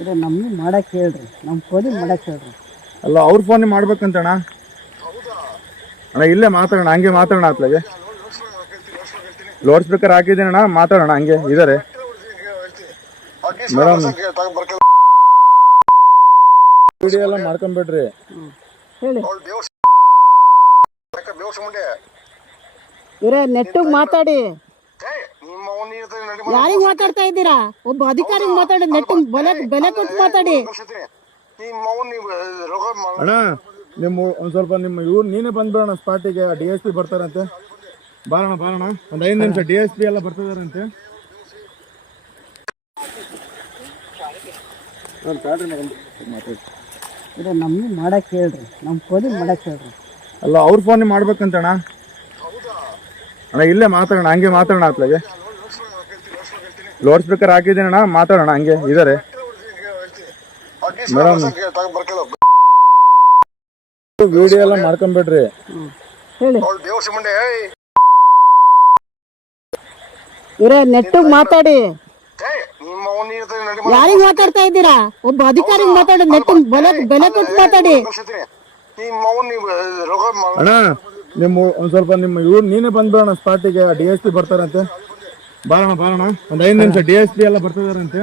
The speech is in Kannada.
ಇದು ನಮ್ಮ ಮಾಡಕ್ಕೆ ಹೇಳ್ರಿ. ನಮ್ಮ ಫೋನಿಗೆ ಮಾಡಕ್ಕೆ ಹೇಳ್ರಿ. ಅಲ್ಲ ಅವ್ರ ಫೋನ್ ಮಾಡ್ಬೇಕಂತಣ್ಣ? ಅಣ್ಣ ಇಲ್ಲೇ ಮಾತಾಡೋಣ ಹಂಗೆ ಮಾತಾಡೋಣ ಅತ್ಲಾಗೆ ಲೌಡ್ ಸ್ಪೀಕರ್ ಹಾಕಿದ್ದೀನಣ್ಣ ಮಾತಾಡೋಣ ಹಂಗೆ ಇದಾರೆ. ಮೇಡಮ್. ವಿಡಿಯೋ ಎಲ್ಲ ಮಾಡ್ಕೊಂಬಿಡ್ರಿ. ಹೇಳಿ. ಇವರೇ ನೆಟ್ಟಿಗೆ ಮಾತಾಡಿ. ಯಾರಿಗೆ ಮಾತಾಡ್ತಾ ಇದ್ದೀರಾ? ಒಬ್ಬ ಅಧಿಕಾರಿಗೆ ಮಾತಾಡಿ ನೆಟ್ಟು ಬೆಲೆ ಬೆಲೆ ಕೊಟ್ಟು ಮಾತಾಡಿ. ಅಣ್ಣ ನಿಮ್ಮ ಒಂದ್ ಸ್ವಲ್ಪ ನಿಮ್ಮ ಇವ್ರು ನೀನೇ ಬಂದ್ಬಿಡೋಣ ಸ್ಪಾಟಿಗೆ ಡಿ ಎಸ್ ಪಿ ಬರ್ತಾರಂತೆ. ಬಾರಣ ಬಾರಣ ಒಂದ್ ಐದು ನಿಮಿಷ ಡಿ ಎಸ್ ಪಿ ಎಲ್ಲ ಬರ್ತಿದಾರಂತೆ. ಇದು ನಮ್ಗೆ ಮಾಡಕ್ಕೆ ಹೇಳ್ರಿ ನಮ್ಮ ಫೋನಿಗೆ ಮಾಡಕ್ಕೆ ಹೇಳ್ರಿ. ಅಲ್ಲ ಅವ್ರ ಫೋನ್ ಮಾಡ್ಬೇಕಂತಣ್ಣ. ಅಣ್ಣ ಇಲ್ಲೇ ಮಾತಾಡೋಣ ಹಂಗೆ ಮಾತಾಡೋಣ ಅತ್ಲಾಗೆ. ಲೌಡ್ ಸ್ಪೀಕರ್ ಹಾಕಿದ್ದೀನಣ್ಣ ಮಾತಾಡೋಣ ಹಂಗೆ ಇದಾರೆ ಮೇಡಮ್. ವಿಡಿಯೋ ಎಲ್ಲ ಮಾಡ್ಕೊಂಬಿಡ್ರಿ. ಹೇಳಿ. ಇವರೇ ನೆಟ್ಟಿಗೆ ಮಾತಾಡಿ. ಯಾರಿಗ್ ಮಾತಾಡ್ತಾ ಇದ್ದೀರಾ? ಒಬ್ಬ ಅಧಿಕಾರಿ ಮಾತಾಡಿ ನೆಟ್ಟು ಬೆಲೆ ಬೆಲೆ ಕೊಟ್ಟು ಮಾತಾಡಿ. ಅಣ್ಣ ನಿಮ್ಮ ಒಂದ್ ಸ್ವಲ್ಪ ನಿಮ್ಮ ಇವ್ರು ನೀನೇ ಬಂದ್ಬಿಡೋಣ ಸ್ಪಾಟಿಗೆ ಡಿ ಎಸ್ ಪಿ ಬರ್ತಾರಂತೆ. ಬಾರೋಣ ಬಾರಣ ಒಂದ್ ಐದು ನಿಮಿಷ ಡಿ ಎಸ್ ಪಿ ಎಲ್ಲ ಬರ್ತಿದಾರಂತೆ